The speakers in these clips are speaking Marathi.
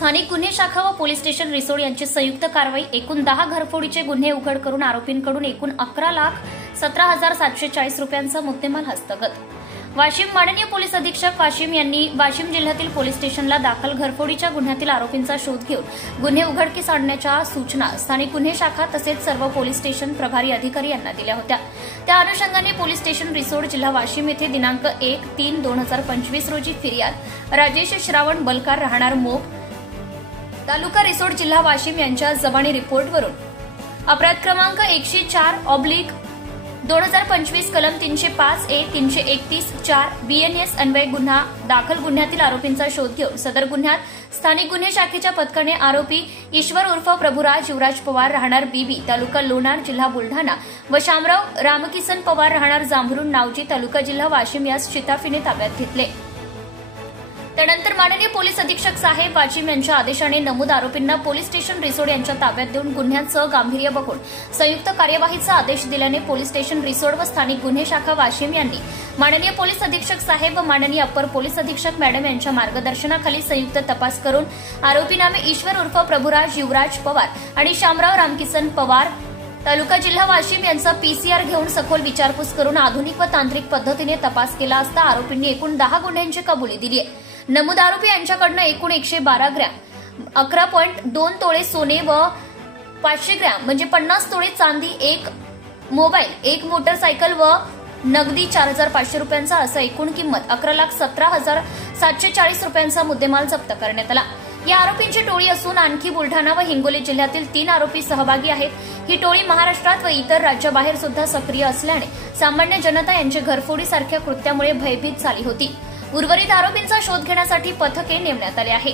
स्थानिक गुन्हे शाखा व पोलीस स्टेशन रिसोड यांची संयुक्त कारवाई। एकूण 10 घरफोडीचे गुन्हे उघड करून आरोपींकडून एकूण 11,17,740 रुपयांचा मुद्देमाल हस्तगत। वाशिम माननीय पोलीस अधीक्षक वाशिम यांनी वाशिम जिल्ह्यातील पोलीस स्टेशनला दाखल घरफोडीच्या गुन्ह्यातील आरोपींचा शोध घेऊन गुन्हे उघडकीस आणण्याच्या सूचना स्थानिक गुन्हे शाखा तसेच सर्व पोलीस स्टेशन प्रभारी अधिकारी यांना दिल्या होत्या। त्या अनुषंगाने पोलीस स्टेशन रिसोड जिल्हा वाशिम येथे दिनांक 1/3/2025 रोजी फिर्याद राजेश श्रावण बलकार राहणार मोप तालुका रिसोड जिल्हा वाशिम यांच्या जबानी रिपोर्टवरून अपराध क्रमांक 104/2025 कलम 305A 331/4 BNS अन्वये गुन्हा दाखल गुन्ह्यातील आरोपींचा शोध घेऊन सदर गुन्ह्यात स्थानिक गुन्हे शाखेच्या पथकाने आरोपी ईश्वर उर्फ प्रभुराज युवराज पवार राहणार बीबी तालुका लोणार जिल्हा बुलढाणा व शामराव रामकिसन पवार राहणार जांभरुण नावजी तालुका जिल्हा वाशिम यास शिताफीने ताब्यात घेतले। त्यानंतर माननीय पोलीस अधीक्षक साहेब वाशिम यांच्या आदेशाने नमूद आरोपींना पोलीस स्टेशन रिसोड यांच्या ताब्यात देऊन गुन्ह्याचं गांभीर्य बघून संयुक्त कार्यवाहीचा आदेश दिल्याने पोलीस स्टेशन रिसोड व स्थानिक गुन्हे शाखा वाशिम यांनी माननीय पोलीस अधीक्षक साहेब व माननीय अप्पर पोलीस अधीक्षक मॅडम यांच्या मार्गदर्शनाखाली संयुक्त तपास करून आरोपी नामे ईश्वर उर्फ प्रभुराज युवराज पवार आणि शामराव रामकिसन पवार तालुका जिल्हा वाशिम यांचा PCR घेऊन सखोल विचारपूस करून आधुनिक व तांत्रिक पद्धतीने तपास केला असता आरोपींनी एकूण 10 गुन्ह्यांची कबुली दिली आहे। नमूद आरोपी यांच्याकडनं एकूण 112 ग्रॅम 11.2 तोळे सोने व 500 ग्रॅम म्हणजे 50 तोळे चांदी, एक मोबाईल, एक मोटरसायकल व नगदी 4,500 रुपयांचा असा एकूण किंमत 11,17,740 रुपयांचा मुद्देमाल जप्त करण्यात आला। या आरोपींची टोळी असून आणखी बुलढाणा व हिंगोली जिल्ह्यातील 3 आरोपी सहभागी आहेत। ही टोळी महाराष्ट्रात व इतर राज्याबाहेर सुद्धा सक्रिय असल्याने सामान्य जनता यांची घरफोडीसारख्या कृत्यामुळे भयभीत झाली होती। उर्वरित आरोपींचा शोध घेण्यासाठी पथके नेमण्यात आले आहे।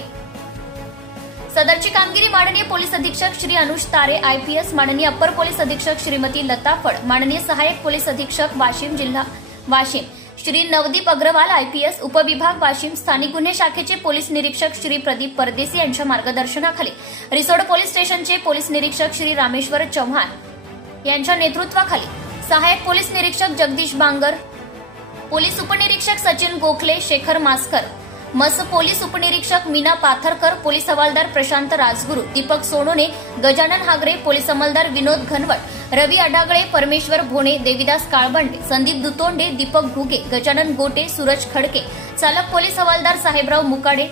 सदरची कामगिरी माननीय पोलीस अधीक्षक श्री अनुज तारे IPS, माननीय अप्पर पोलीस अधीक्षक श्रीमती लता फड, माननीय सहाय्यक पोलीस अधीक्षक वाशिम जिल्हा वाशिम श्री नवदीप अग्रवाल IPS, उपविभाग वाशिम स्थानिक गुन्हे शाखेचे पोलीस निरीक्षक श्री प्रदीप परदेसी यांच्या मार्गदर्शनाखाली रिसोड पोलीस स्टेशनचे पोलीस निरीक्षक श्री रामेश्वर चव्हाण यांच्या नेतृत्वाखाली सहाय्यक पोलीस निरीक्षक जगदीश बांगर, पोलीस उपनिरीक्षक सचिन गोखले, शेखर मास्कर, मस पोलीस उपनिरीक्षक मीना पाथरकर, पोलीस हवालदार प्रशांत राजगुरू, दीपक सोनोने, गजानन हागरे, पोलीस अंमलदार विनोद घनवट, रवी अडागळे, परमेश्वर भोणे, देविदास काळबंडे, संदीप दुतोंडे, दीपक घुगे, गजानन गोटे, सूरज खडके, चालक पोलीस हवालदार साहेबराव मुकाडे,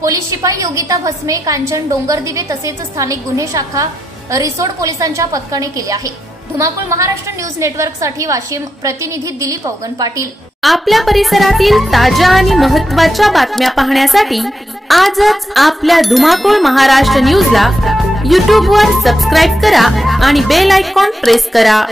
पोलीस शिपाई योगिता भस्मे, कांचन डोंगरदिवे तसेच स्थानिक गुन्हे शाखा रिसोड पोलिसांच्या पथकाने केले आहे। धुमाकूळ महाराष्ट्र न्यूज नेटवर्कसाठी वाशिम प्रतिनिधी दिलीप अवगन पाटील। आपल्या परिसरातील ताज्या आणि महत्त्वाच्या बातम्या पाहण्यासाठी आजच आपल्या धुमाकूळ महाराष्ट्र न्यूजला YouTube वर सबस्क्राइब करा आणि बेल आयकॉन प्रेस करा।